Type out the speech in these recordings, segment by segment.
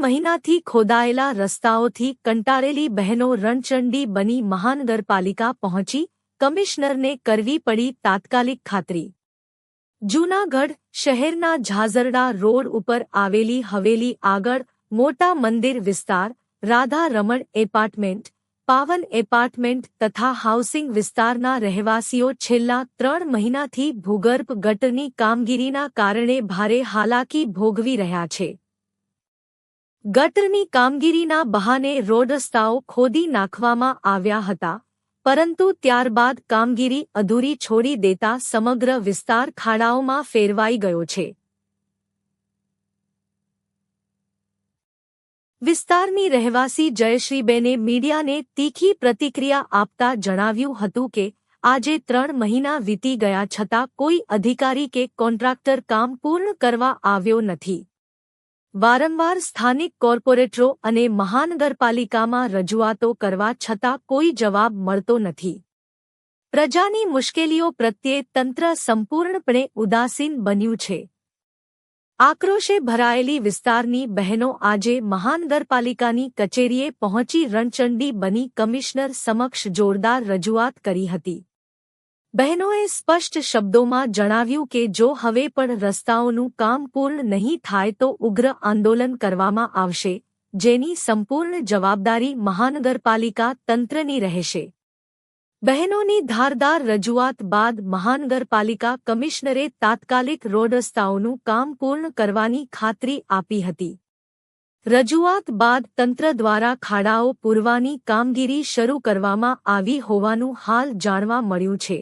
મહિનાથી ખોદાયેલા રસ્તાઓથી કંટાળેલી બહેનો રણચંડી બની મહાનગરપાલિકા પહોંચી, કમિશનરને કરવી પડી તાત્કાલિક ખાતરી। જૂનાગઢ શહેરના ઝાઝરડા રોડ ઉપર આવેલી હવેલી આગળ મોટા મંદિર વિસ્તાર, રાધા રમણ એપાર્ટમેન્ટ, પાવન એપાર્ટમેન્ટ તથા હાઉસિંગ વિસ્તારના રહેવાસીઓ છેલ્લા 3 મહિનાથી ભૂગર્ભ ગટરની કામગીરીના કારણે ભારે હાલાકી ભોગવી રહ્યા છે। ગટરની કામગીરીના બહાને રોડ રસ્તાઓ ખોદી નાખવામાં આવ્યા હતા, પરંતુ ત્યારબાદ કામગીરી અધૂરી છોડી દેતા સમગ્ર વિસ્તાર ખાડાઓમાં ફેરવાઈ ગયો છે। વિસ્તારની રહેવાસી જયશ્રીબેને મીડિયાને તીખી પ્રતિક્રિયા આપતા જણાવ્યું હતું કે આજે 3 મહિના વીતી ગયા છતાં કોઈ અધિકારી કે કોન્ટ્રાક્ટર કામ પૂર્ણ કરવા આવ્યો નથી। વારંવાર સ્થાનિક કોર્પોરેટરો અને મહાનગરપાલિકામાં રજૂઆતો કરવા છતાં કોઈ જવાબ મળતો નથી। પ્રજાની મુશ્કેલીઓ પ્રત્યે તંત્ર સંપૂર્ણપણે ઉદાસીન બન્યું છે। આક્રોશે ભરાયેલી વિસ્તારની બહેનો આજે મહાનગરપાલિકાની કચેરીએ પહોંચી રણચંડી બની કમિશનર સમક્ષ જોરદાર રજૂઆત કરી હતી। બહેનોએ સ્પષ્ટ શબ્દોમાં જણાવ્યું કે જો હવે પણ રસ્તાઓનું કામ પૂર્ણ નહીં થાય તો ઉગ્ર આંદોલન કરવામાં આવશે, જેની સંપૂર્ણ જવાબદારી મહાનગરપાલિકા તંત્રની રહેશે। બહેનોની ધારદાર રજૂઆત બાદ મહાનગરપાલિકા કમિશનરે તાત્કાલિક રોડ રસ્તાઓનું કામ પૂર્ણ કરવાની ખાતરી આપી હતી। રજૂઆત બાદ તંત્ર દ્વારા ખાડાઓ પૂરવાની કામગીરી શરૂ કરવામાં આવી હોવાનું હાલ જાણવા મળ્યું છે।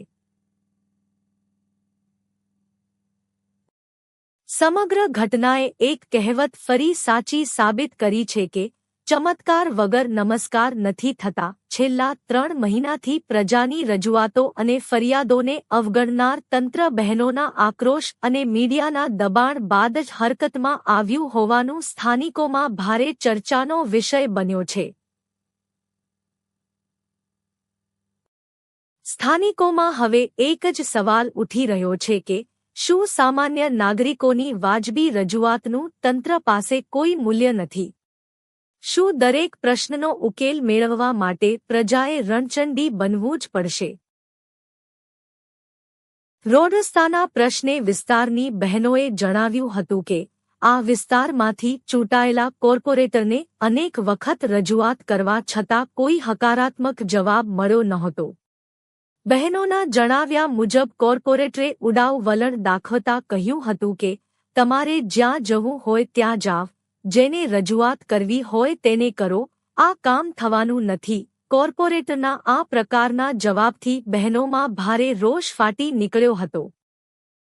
સમગ્ર ઘટનાએ એક કહેવત ફરી સાચી સાબિત કરી છે કે ચમત્કાર વગર નમસ્કાર નથી થતા। છેલ્લા 3 મહિનાથી પ્રજાની રજૂઆતો અને ફરિયાદોને અવગણનાર તંત્ર બહેનોના આક્રોશ અને મીડિયાના દબાણ બાદ જ હરકતમાં આવ્યું હોવાનું સ્થાનિકોમાં ભારે ચર્ચાનો વિષય બન્યો છે। સ્થાનિકોમાં હવે એક જ સવાલ ઉઠી રહ્યો છે કે શું સામાન્ય નાગરિકોની વાજબી રજૂઆતનું તંત્ર પાસે કોઈ મૂલ્ય નથી? શું દરેક પ્રશ્નનો ઉકેલ મેળવવા માટે પ્રજાએ રણચંડી બનવું જ પડશે? રોડ રસ્તાના પ્રશ્ને વિસ્તારની બહેનોએ જણાવ્યું હતું કે આ વિસ્તારમાંથી ચૂંટાયેલા કોર્પોરેટરને અનેક વખત રજૂઆત કરવા છતાં કોઈ હકારાત્મક જવાબ મળ્યો નહોતો। બહેનોના જણાવ્યા મુજબ કોર્પોરેટરે ઉડાઉ વલણ દાખવતા કહ્યું હતું કે તમારે જ્યાં જવું હોય ત્યાં જાવ, જેને રજૂઆત કરવી હોય તેને કરો, આ કામ થવાનું નથી। કોર્પોરેટરના આ પ્રકારના જવાબથી બહેનોમાં ભારે રોષ ફાટી નીકળ્યો હતો।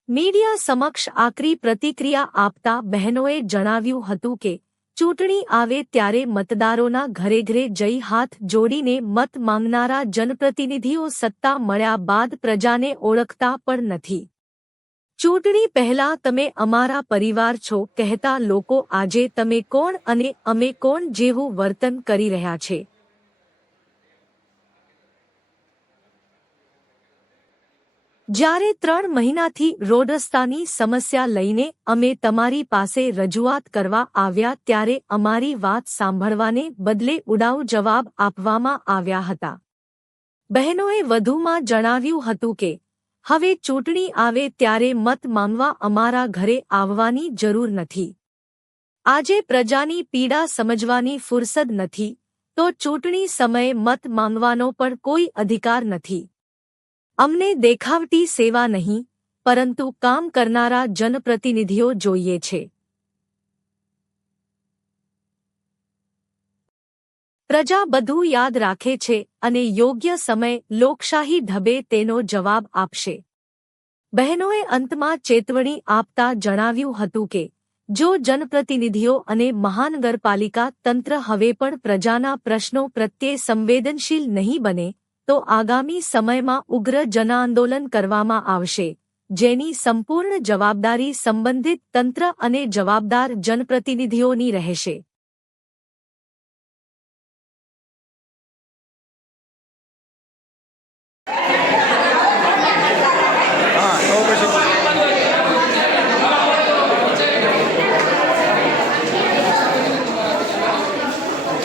મીડિયા સમક્ષ આકરી પ્રતિક્રિયા આપતા બહેનોએ જણાવ્યું હતું કે ચૂંટણી આવે ત્યારે મતદારોના ઘરે ઘરે જઈ હાથ જોડીને મત માંગનારા જનપ્રતિનિધિઓ સત્તા મળ્યા બાદ પ્રજાને ઓળખતા પણ નથી। ચૂંટણી પહેલા તમે અમારા પરિવાર છો કહેતા લોકો આજે તમે કોણ અને અમે કોણ જેવું વર્તન કરી રહ્યા છે। જ્યારે 3 મહિનાથી રોડ રસ્તાની સમસ્યા લઈને અમે તમારી પાસે રજૂઆત કરવા આવ્યા ત્યારે અમારી વાત સાંભળવાને બદલે ઉડાઉ જવાબ આપવામાં આવ્યા હતા। બહેનોએ વધુમાં જણાવ્યું હતું કે હવે ચૂંટણી આવે ત્યારે મત માંગવા અમારા ઘરે આવવાની જરૂર નથી। આજે પ્રજાની પીડા સમજવાની ફુરસદ નથી તો ચૂંટણી સમયે મત માંગવાનો પણ કોઈ અધિકાર નથી। અમને દેખાવટી સેવા નહીં, પરંતુ કામ કરનારા જનપ્રતિનિધિઓ જોઈએ છે। પ્રજા બધું યાદ રાખે છે અને યોગ્ય સમય લોકશાહી ઢબે તેનો જવાબ આપશે। બહેનોએ અંતમાં ચેતવણી આપતા જણાવ્યું હતું કે જો જનપ્રતિનિધિઓ અને મહાનગરપાલિકા તંત્ર હવે પણ પ્રજાના પ્રશ્નો પ્રત્યે સંવેદનશીલ નહીં બને તો આગામી સમયમાં ઉગ્ર જનાંદોલન કરવામાં આવશે, જેની સંપૂર્ણ જવાબદારી સંબંધિત તંત્ર અને જવાબદાર જનપ્રતિનિધિઓની રહેશે।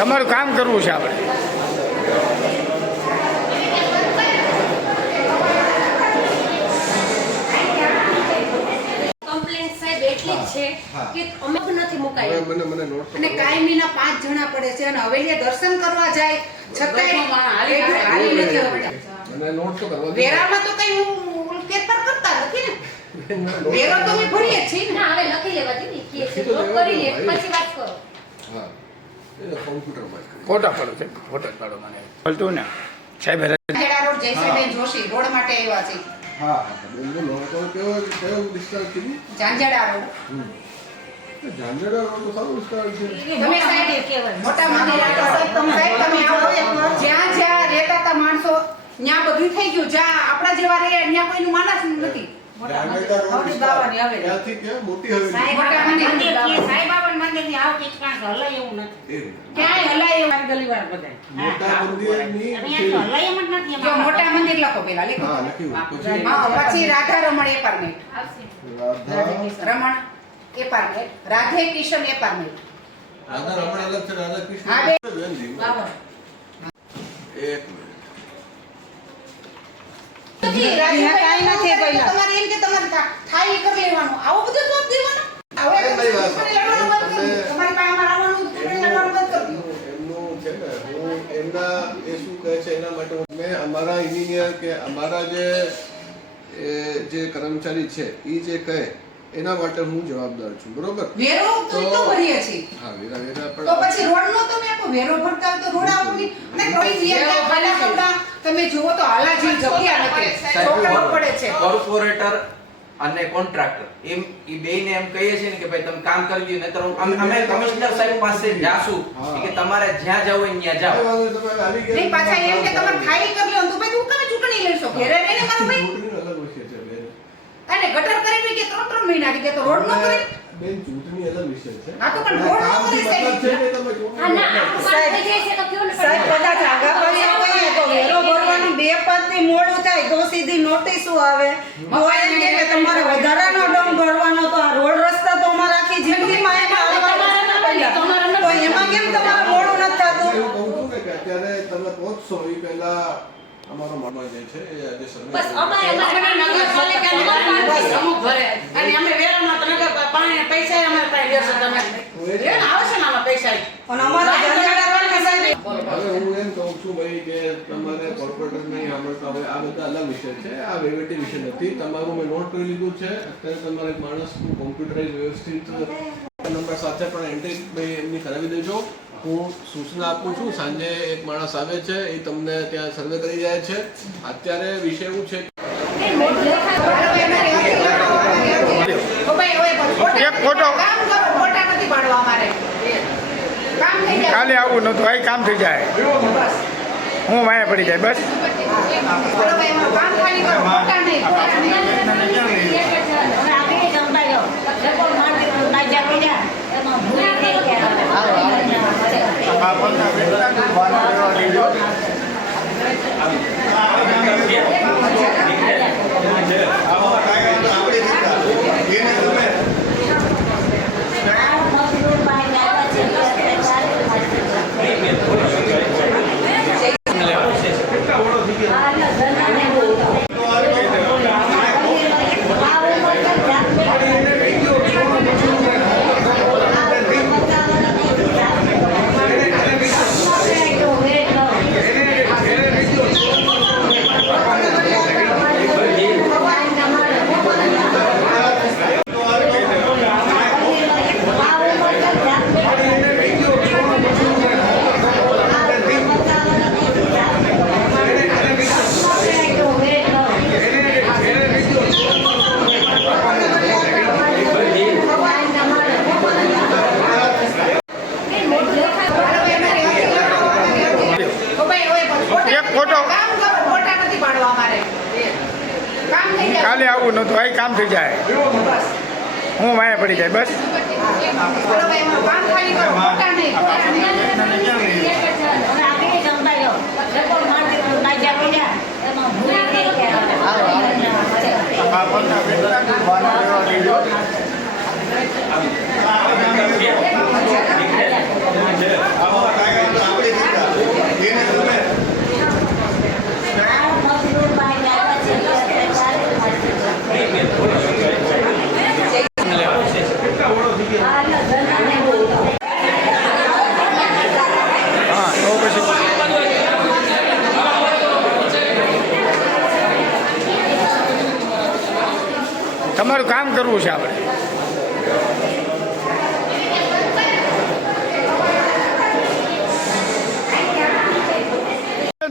તમારું કામ કરવું છે આપણે. અને કાયમીના 5 જણા પડે છે અને હવેલી દર્શન કરવા જાય છતાંય હાલી નથી આવતા. વેરામાં તો કઈ ફેરફાર કરતા નથી ને. વેરો તો અમે ભરીએ જ છીએ ને. હવે લખી લેવા દીધી કે છે તો કરી લે પછી વાત કરો. હા એ કોમ્પ્યુટરમાં જ ફોટા પાડો છે, ફોટા પાડો મને બોલતું ને સાહેબ. ઝાંઝેડા રોડ જયશ્રીબેન જોશી રોડ માટે આવ્યા છે. હા બેન તો કેવો વિસ્તાર કીધું? ઝાંઝેડા રોડ. ઝાંઝેડા રોડ તો સારો વિસ્તાર છે. તમે સાહેબ મોટા મંદિર સાહેબ તમે આવો એકવાર. જ્યાં જ્યાં રહેતા હતા માણસો ત્યાં બધું થઈ ગયું. જ્યાં આપણા જેવા રહે ત્યાં કોઈનું માનસ નથી. ઝાંઝેડા રોડ વિસ્તાર ત્યાંથી ક્યાં મોટી હવેલી ક્યાંય હલાય એવું. મોટા મંદિરની જો મોટા મંદિર લખો પેલા લખો. હા લખ્યું પછી હા પછી રાધા રમણ એપાર્ટમેન્ટ. રાધા રમણ એપાર્ટમેન્ટ રાધે કિશન એપાર્ટમેન્ટ. રાધા રમણ અલગ છે, રાધા હા, કૃષ્ણ બેન જી. એક મિનિટ કાંઈ નથી પહેલા. તમારે એમ કે તમારે થાય એ કરી લેવાનું. આવો બધો જવાબ દેવાનો. હવે એ કઈ વાત? લડવાનું બંધ કરી દો. તમારી પાસે આમાં આવવાનું તમે લડવાનું બંધ કરી દો. એમનું છે ને હું એમના એ શું કહે છે એના માટે મેં અમારા એન્જિનિયર કે અમારા જે કર્મચારી છે એ જે કહે એના માટે હું જવાબદાર છું, બરોબર? વેરો તો ભરીએ છીએ. હા વેરા તો પણ પછી રોડ નો તમે આપો. વેરો ભરતા હોય તો રોડ આપો ને. અને કોઈ જગ્યાએ ખાડા ખોડા તમે જુઓ તો હાલા જેવી જગ્યા નથી. છોકરાઓ પડે છે. કોર્પોરેટર અને કોન્ટ્રાક્ટર એમ ઈ બેયને એમ કહીએ છીએ ને કે ભાઈ તમે કામ કરી દો, નહીતર અમે કમિશનર સાહેબ પાસે જાશું કે તમારે જ્યાં જવું હોય ત્યાં જાઓ. તમે આવી ગયા નહીં પાછા એમ કે તમારે ખાઈ કરી લો તો ભાઈ તું કને ચૂંટણી લેશો ઘરે રહીને મારો ભાઈ. ચૂંટણી અલગ વિષય છે બેન. અને ગટર કરીને કે 3 મહિના કે તો રોડ નો કરે. બેન ચૂંટણી અલગ વિષય છે. હા તો પણ રોડ નો કામથી કરે મતલબ છે સાહેબ. કે તમે હા ના આપણું કામ થઈ જાય છે તો કેવું ને સાહેબ કદાચ આગા પાછળ કહીએ તો વેરો ભરવાનું 2 પદથી મોડું થાય તો સીધી નોટિસો આવે. તો એમ કે તમારે વધારાનો દંડ ભરવાનો તો આ રોડ રસ્તા તો અમારા આખી જિંદગીમાં એમાં હાલવાના નથી પહેલા. તો એમાં કેમ તમારે મોડું નથી થતું? એવું કહું છું ને કે અત્યારે તમે પહોંચશો એ પહેલા અમારો મામા જે છે એ આજે સર્વે બસ કરે અમારે છે. અમુક ઘરે અને અમે વેરામાં તો નગર પાણી પૈસા અમારે પાસે લેશો તમે. એ આવશે ને આમાં પૈસા. પણ અમારા ઝાંઝેડા રોડને સાહેબ હવે હું એમ કહું છું ભાઈ કે તમારે કોર્પોરેટર નહીં સાંભળતા હવે આ બધા અલગ વિષય છે, આ વહીવટી વિષય નથી. તમારું મેં નોટ કરી લીધું છે. અત્યારે તમારે એક માણસનું કોમ્પ્યુટરાઇઝ વ્યવસ્થિત નંબર સાથે પણ એન્ટ્રી ભાઈ એમની કરાવી દેજો. હું સૂચના આપું છું. સાંજે એક માણસ આવે છે એ તમને ત્યાં સર્વે કરી જાય છે. અત્યારે વિષય એવું છે એક ફોટો કામ કરો. ફોટા નથી પાડવા અમારે. કામ થઈ જાય. કાલે આવું નહોતું, અહીં કામ થઈ જાય, બસ. હું વાયા પડી જાય બસ. બોલો ભાઈ અમારું કામ ખાલી કરો. ફોટા નહીં. ફોટા નહીં. કાલે આવું નહોતું, અહીં કામ થઈ જાય, હું વાયા પડી જાય બસ. બોલો ભાઈ અમારું કામ ખાલી કરો. ફોટા નહીં. આવા કામ કરવું છે આપણે.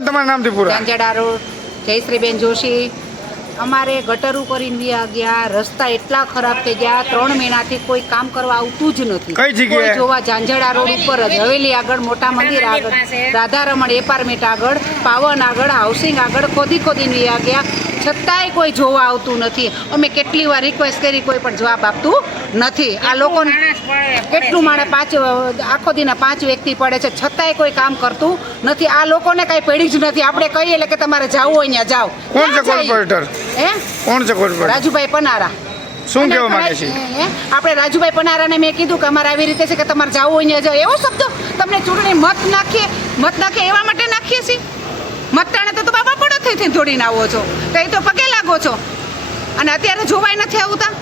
તમારા નામથી પૂરા. ઝાંઝડા રોડ, જયશ્રીબેન જોશી. અમારે ગટરું કરીને વ્યા ગયા, રસ્તા એટલા ખરાબ થઈ ગયા, 3 મહિનાથી કોઈ કામ કરવા આવતું જ નથી. કઈ જગ્યાએ? કોઈ જોવા ઝાંઝડા રોડ ઉપર જ, હવેલી આગળ, મોટા મંદિર આગળ, રાધારમણ એપાર્ટમેન્ટ આગળ, પાવન આગળ, હાઉસિંગ આગળ ખોદીને વ્યા ગયા, છતાંય કોઈ જોવા આવતું નથી. અમે કેટલી વાર રિક્વેસ્ટ કરી, કોઈ પણ જવાબ આપતું નથી. આ લોકો કેટલું માણે આખો દીના 5 વ્યક્તિ પડે છે, છતાંય કોઈ કામ કરતું નથી. આ લોકોને કઈ પડી જ નથી. આપણે કહીએ એટલે કે તમારે જવું હોય ત્યાં જાઓ. કોણ છે કોર્પોરેટર? કોણ છે કોર્પોરેટર? રાજુભાઈ પનારા. શું કહેવા માંગે છે? આપણે રાજુભાઈ પનારાને મેં કીધું કે અમારે આવી રીતે છે કે તમારે જવું હોય ત્યાં જાઓ. એવો શબ્દો તમને ચૂંટણી મત નાખીએ એવા માટે નાખીએ છીએ. મતદાણે તો બાબા પડો થઈ દોડીને આવો છો, તો એ તો પગે લાગો છો. અને અત્યારે જોવાય નથી આવતા.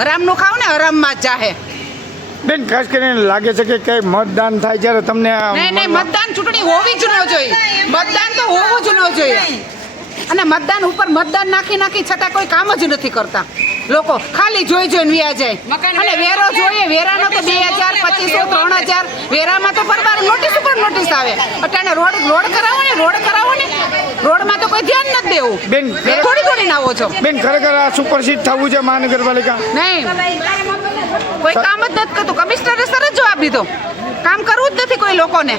હરામનું ખાવ ને હરામમાં જ જાહે. બેન, ખાસ કરીને લાગે છે કે કઈ મતદાન થાય ત્યારે તમને નહીં, મતદાન ચૂંટણી હોવી જ ન જોઈએ. મતદાન તો હોવું જ ન જોઈએ. અને મતદાન ઉપર મતદાન નાખી છતાં કોઈ કામ જ નથી કરતા. લોકો ખાલી જોઈને વ્યા જાય. અને વેરો જોઈએ, વેરાનો તો 2000, 2500, 3000 વેરામાં તો પરબાર નોટિસ ઉપર નોટિસ આવે. અટાણે રોડ કરાવો ને રોડમાં તો કોઈ ધ્યાન નથી દેવું. બેન, થોડી આવો છો. બેન, ખરેખર આ સુપરસીટ થવું છે મહાનગરપાલિકા? નહીં, કોઈ કામ જ નથી કરતું. કમિશનરે સરસ જવાબ દીધો, કામ કરવું જ નથી કોઈ લોકોને.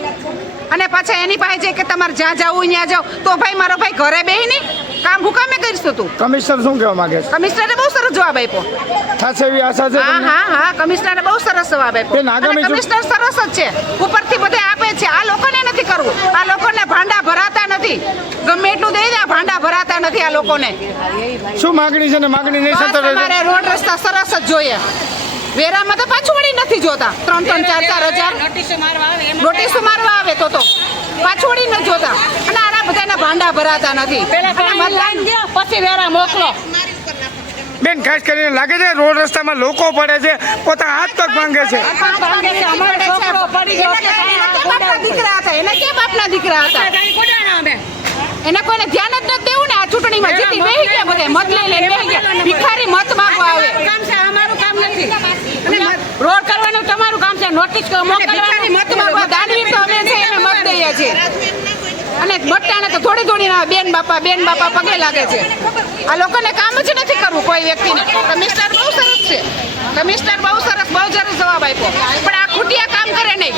અને પાછા એની પાસે છે કે તમારે જ્યાં જવું ત્યાં જાઓ. તો ભાઈ મારો ભાઈ ઘરે બેહી નહીં કામ હુકામે કરીશું તું? કમિશનર શું કહેવા માંગે છે? કમિશનરે બહુ સરસ જવાબ આપ્યો. થશે એવી આશા છે તમને? હા, કમિશનરે બહુ સરસ જવાબ આપ્યો. કમિશનર સરસ જ છે, ઉપરથી બધે આપે છે. આ લોકોને નથી કરવું. આ લોકોને ભાંડા ભરાતા નથી. ગમે એટલું દઈ દે, ભાંડા ભરાતા નથી આ લોકોને. શું માંગણી છે ને માંગણી નહીં સંતોષે? અમારે રોડ રસ્તા સરસ જ જોઈએ. વેરામાં તો પાછું વળી નથી જોતા. 3-3, 4-4 હજાર નોટિસો મારવા આવે તો પાછું વળી નથી જોતા. અને આના બધાના ભાંડા ભરાતા નથી. પછી વેરા મોકલો. બેન, ખાસ કરીને લાગે છે રોડ રસ્તામાં લોકો પડે છે, પોતા હાથ પગ માંગે છે. એને કે બાપના દીકરા હતા, એને કોઈને ધ્યાન જ નથી દેવું ને. આ ચૂંટણીમાં જીતી બેહી ગયા, બધા મત લઈ લઈને બેહી ગયા. ભિખારી મત માંગવા આવે. અમારું કામ નથી. રોડ કરવાનું તમારું કામ છે. નોટિસ મોકલવાની મત માંગવા દાનવીર તો અમે છે, એને મત દઈએ છીએ. અને બટ્ટાને તો થોડી આવે. બેન બાપા પગે લાગે છે. આ લોકોને કામ જ નથી કરવું કોઈ વ્યક્તિને. કમિશનર બહુ સરસ છે, બહુ સરસ જવાબ આપ્યો. પણ આ ખૂટિયા કામ કરે નહીં.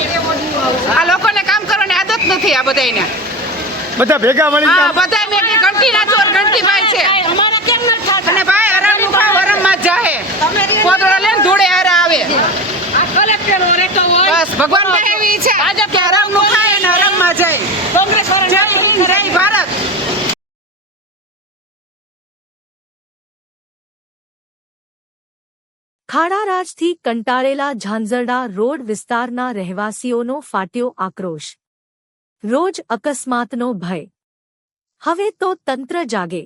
આ લોકોને કામ કરવાની આદત નથી. આ બધાને બધા ભેગા મળી બધા મેં ઘંટી ના ચોર ઘંટી ભાઈ છે. અને ભાઈ હરામનું ભાવ હરામમાં જ જાહે. કોદળો લઈને ધૂળે હારે આવે. બસ ભગવાન એવી છે કે હરામનું ખાય અને હરામમાં જાય. જય હિન્દ, જય ભારત. ખાડારાજથી કંટાળેલા ઝાંઝરડા રોડ વિસ્તારના રહેવાસીઓનો ફાટ્યો આક્રોશ. રોજ અકસ્માતનો ભય. હવે તો તંત્ર જાગે.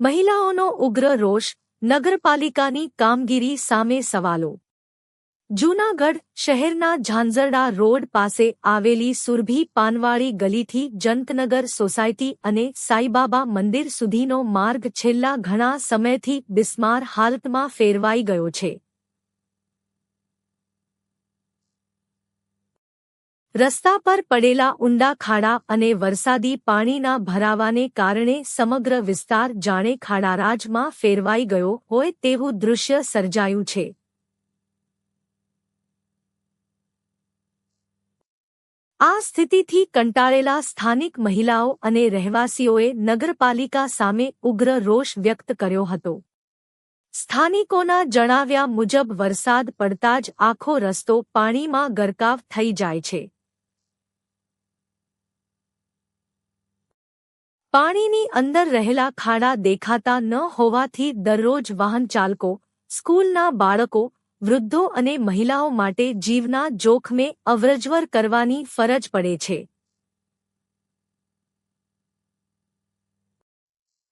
મહિલાઓનો ઉગ્ર રોષ, નગરપાલિકાની કામગીરી સામે સવાલો. જૂનાગઢ શહેરના ઝાંઝરડા રોડ પાસે આવેલી સુરભી પાનવાળી ગલીથી જંતનગર સોસાયટી અને સાઈબાબા મંદિર સુધીનો માર્ગ છેલ્લા ઘણા સમયથી બિસ્માર હાલતમાં ફેરવાઈ ગયો છે. રસ્તા પર પડેલા ઊંડા ખાડા અને વરસાદી પાણીના ભરાવાને કારણે સમગ્ર વિસ્તાર જાણે ખાડારાજમાં ફેરવાઈ ગયો હોય તેવું દૃશ્ય સર્જાયું છે. આ સ્થિતિથી કંટાળેલા સ્થાનિક મહિલાઓ અને રહેવાસીઓએ નગરપાલિકા સામે ઉગ્ર રોષ વ્યક્ત કર્યો હતો. સ્થાનિકોના જણાવ્યા મુજબ વરસાદ પડતા જ આખો રસ્તો પાણીમાં ગરકાવ થઈ જાય છે. પાણીની અંદર રહેલા ખાડા દેખાતા ન હોવાથી દરરોજ વાહન ચાલકો, સ્કૂલના બાળકો, વૃદ્ધો અને મહિલાઓ માટે જીવના જોખમે અવરજવર કરવાની ફરજ પડે છે.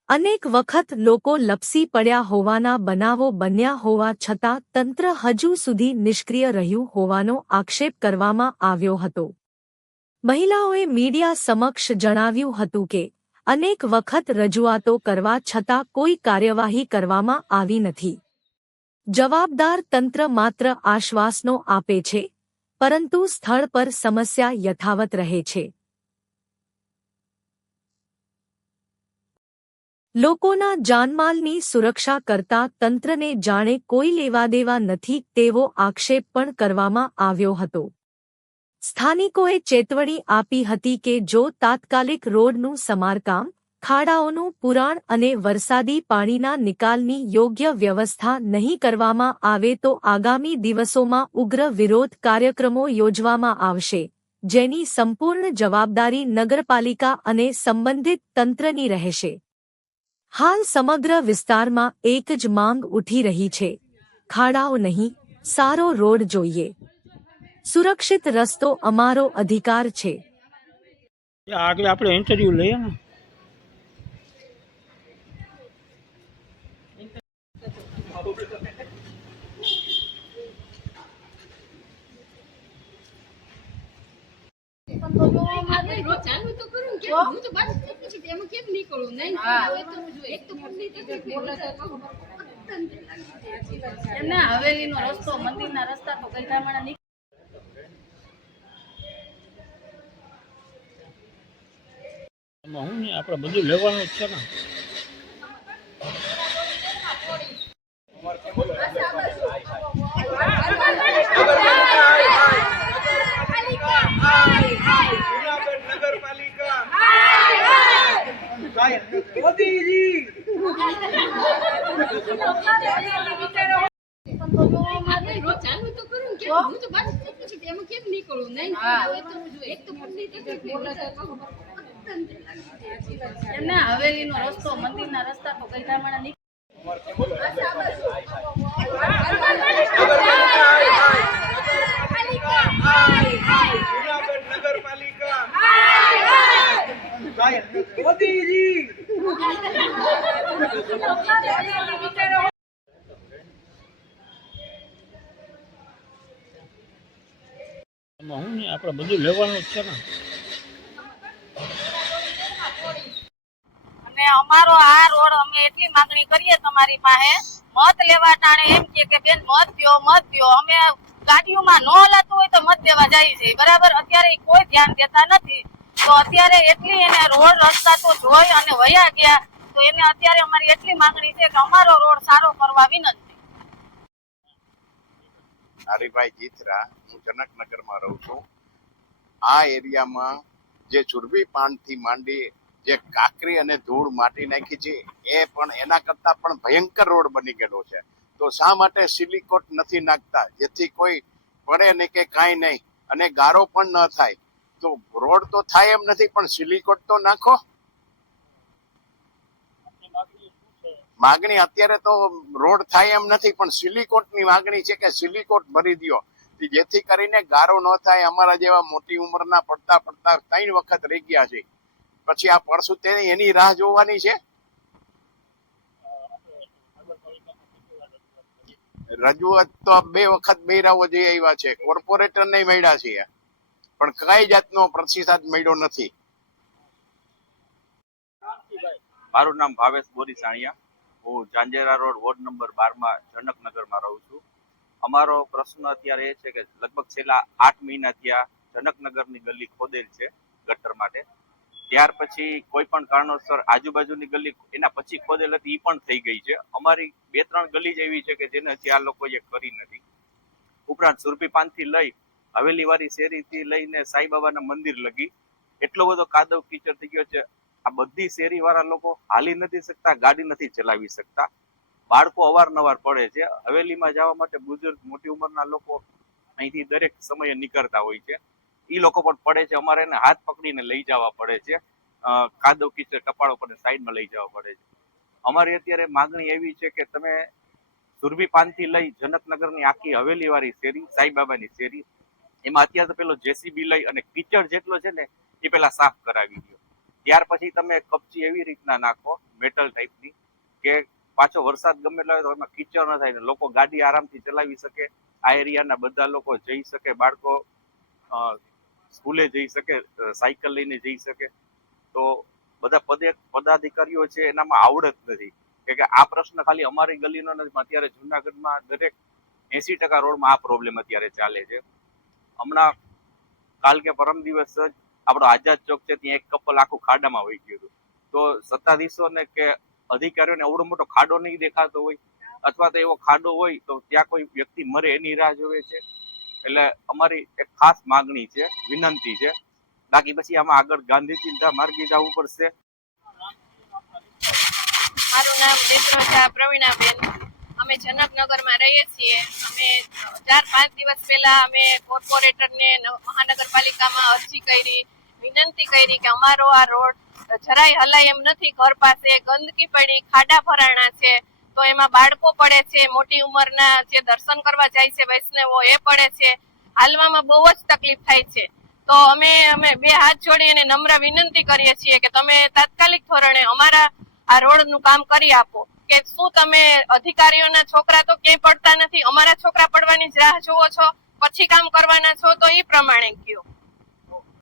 અનેક વખત લોકો લપસી પડ્યા હોવાના બનાવો બન્યા હોવા છતાં તંત્ર હજુ સુધી નિષ્ક્રિય રહ્યું હોવાનો આક્ષેપ કરવામાં આવ્યો હતો. મહિલાઓએ મીડિયા સમક્ષ જણાવ્યું હતું કે અનેક વખત રજૂઆતો કરવા છતાં કોઈ કાર્યવાહી કરવામાં આવી નથી. જવાબદાર તંત્ર માત્ર આશ્વાસનો આપે છે, પરંતુ સ્થળ પર સમસ્યા યથાવત રહે છે. લોકોના જાનમાલની સુરક્ષા કરતા તંત્રને જાણે કોઈ લેવાદેવા નથી તેવો આક્ષેપ પણ કરવામાં આવ્યો હતો. સ્થાનિકોએ ચેતવણી આપી હતી કે જો તાત્કાલિક રોડનું સમારકામ, ખાડાઓનું પુરાણ અને વરસાદી પાણીના નિકાલની યોગ્ય વ્યવસ્થા નહીં કરવામાં આવે તો આગામી દિવસોમાં ઉગ્ર વિરોધ કાર્યક્રમો યોજવામાં આવશે, જેની સંપૂર્ણ જવાબદારી નગરપાલિકા અને સંબંધિત તંત્રની રહેશે. હાલ સમગ્ર વિસ્તારમાં એક જ માંગ ઉઠી રહી છે, ખાડાઓ નહીં, સારો રોડ જોઈએ. સુરક્ષિત રસ્તો અમારો અધિકાર છે. આગળ આપણે ઇન્ટરવ્યુ લઈએ ને. ચાલુ તો કરું કે હું તો બસ પછી તેમાં કેમ નીકળું નહીં એક તો પગની તકલીફ એમને હવેલીનો રસ્તો મંદિરના રસ્તા તો ગઈઢામણા હું ને આપણે બધું લેવાનું જ છે ને. ચાલુ તો કરું કે હું તો બસ પછી તેમાં કેમ નીકળું નહીં એક તો પગની તકલીફ એમને હવેલીનો રસ્તો મંદિરના રસ્તા તો ગઈઢામણા હું ને આપણે બધું લેવાનું જ છે ને. અને અમારો આ રોડ અમે એટલી માંગણી કરીએ તમારી પાસે મત લેવા ટાણે એમ કે બેન મત દ્યો અમે ગાડીઓમાં ન હલાતું હોય તો મત દેવા જાય છે, બરાબર. અત્યારે કોઈ ધ્યાન દેતા નથી, તો અત્યારે એટલી એને રોડ રસ્તા તો જોઈ અને વયા ગયા, તો એને અત્યારે અમારી એટલી માંગણી છે કે અમારો રોડ સારો કરવા વિનંતી. હરિભાઈ જીથરા, હું જનકનગરમાં રહું છું. આ એરિયામાં જે ચુરબી પાનથી માંડી જે કાકરી અને ધૂળ માટી નાખી છે એ પણ એના કરતા પણ ભયંકર રોડ બની ગયેલો છે. તો શા માટે સિલિકોટ નથી નાખતા, જેથી કોઈ પડે નહીં કે કાંઈ નહીં અને ગારો પણ ન થાય? તો રોડ તો થાય એમ નથી, પણ સિલિકોટ તો નાખો. માગણી અત્યારે તો રોડ થાય એમ નથી, પણ સિલિકોટની માગણી છે કે સિલિકોટ ભરી દો, જેથી કરીને ગારો ન થાય. અમારા જેવા મોટી ઉંમરના પડતા 3 વખત રહી ગયા છે, પછી આ પડશું એની રાહ જોવાની છે. રજૂઆત તો 2 વખત બેરાઓ જઈ આવ્યા છે, કોર્પોરેટર ને મળ્યા છીએ, પણ કઈ જાતનો પ્રતિસાદ મળ્યો નથી. મારું નામ ભાવેશ બોરીસાણિયા, હું જાંજેરા રોડ વોર્ડ નંબર 12માં જનકનગરમાં રહું છું. અમારો પ્રશ્ન અત્યારે એ છે કે લગભગ છેલ્લા 8 મહિના થયા જનકનગરની ગલી ખોદેલ છે ગટર માટે. ત્યાર પછી કોઈ પણ કારણોસર આજુબાજુની ગલી એના પછી ખોદેલ હતી એ પણ થઈ ગઈ છે. અમારી 2-3 ગલી જ એવી છે કે જેને હજી આ લોકોએ કરી નથી. ઉપરાંત સુરભીપાનથી લઈ હવેલીવાળી શેરીથી લઈને સાંઈબાબાના મંદિર લગી એટલો બધો કાદવ કીચડ થઈ ગયો છે. આ બધી શેરીવાળા લોકો હાલી નથી શકતા, ગાડી નથી ચલાવી શકતા. બાળકો અવારનવાર પડે છે. હવેલીમાં જવા માટે બુઝુર્ગ મોટી ઉંમરના લોકો અહીંથી દરેક સમયે નીકળતા હોય છે, એ લોકો પણ પડે છે. અમારે એને હાથ પકડીને લઈ જવા પડે છે, કાદવ કીચડ કપાળો પર સાઈડમાં લઈ જવા પડે છે. અમારી અત્યારે માગણી એવી છે કે તમે સુરભીપાનથી લઈ જનકનગરની આખી હવેલીવાળી શેરી, સાંઈબાબાની શેરી, એમાં અત્યારે તો પેલો જેસીબી લઈ અને કીચડ જેટલો છે ને એ પેલા સાફ કરાવી દો. ત્યાર પછી તમે કપચી એવી રીતના નાખો મેટલ ટાઈપની કે પાછો વરસાદ ગમે એટલો હોય તો એમાં કીચડ ન થાય ને લોકો ગાડી આરામથી ચલાવી શકે, આ એરિયાના બધા લોકો જઈ શકે, બાળકો સ્કૂલે જઈ શકે, સાયકલ લઈને જઈ શકે. તો બધા પદાધિકારીઓ છે એનામાં આવડત નથી કે આ પ્રશ્ન ખાલી અમારી ગલીનો નથી, અત્યારે જુનાગઢમાં દરેક 80% રોડમાં આ પ્રોબ્લેમ અત્યારે ચાલે છે. હમણાં કાલ કે પરમ દિવસ જ આપણો આઝાદ ચોક છે, ત્યાં એક કપલ આખું ખાડામાં વહી ગયું હતું. તો સત્તાધીશોને કે અધિકારીઓને એવડો મોટો ખાડો નહીં દેખાતો હોય, અથવા તો એવો ખાડો હોય તો ત્યાં કોઈ વ્યક્તિ મરે એની રાહ જોવે છે. એટલે અમારી એક ખાસ માગણી છે, વિનંતી છે. બાકી પછી આમાં આગળ ગાંધી ચિંતા માર્ગે જવું પડશે. મારું નામ દેશરોજા પ્રવીણાબેન. અમે જનકનગરમાં રહીએ છીએ. અમે 4-5 દિવસ પહેલા અમે કોર્પોરેટરને મહાનગરપાલિકામાં અરજી કરી, વિનંતી કરી કે અમારો આ રોડ જરાય હલાય એમ નથી. ઘર પાસે ગંદકી પડી, ખાડા ભરાણા છે, તો એમાં બાળકો પડે છે, મોટી ઉંમરના જે દર્શન કરવા જાય છે વૈષ્ણવો એ પડે છે. હાલવામાં બહુ જ તકલીફ થાય છે. તો અમે બે હાથ જોડી અને નમ્ર વિનંતી કરીએ છીએ કે તમે તાત્કાલિક ધોરણે અમારા આ રોડનું કામ કરી આપો. કે શું તમે અધિકારીઓના છોકરા તો ક્યાંય પડતા નથી, અમારા છોકરા પડવાની જ રાહ જોવો છો, પછી કામ કરવાના છો, તો એ પ્રમાણે કયો.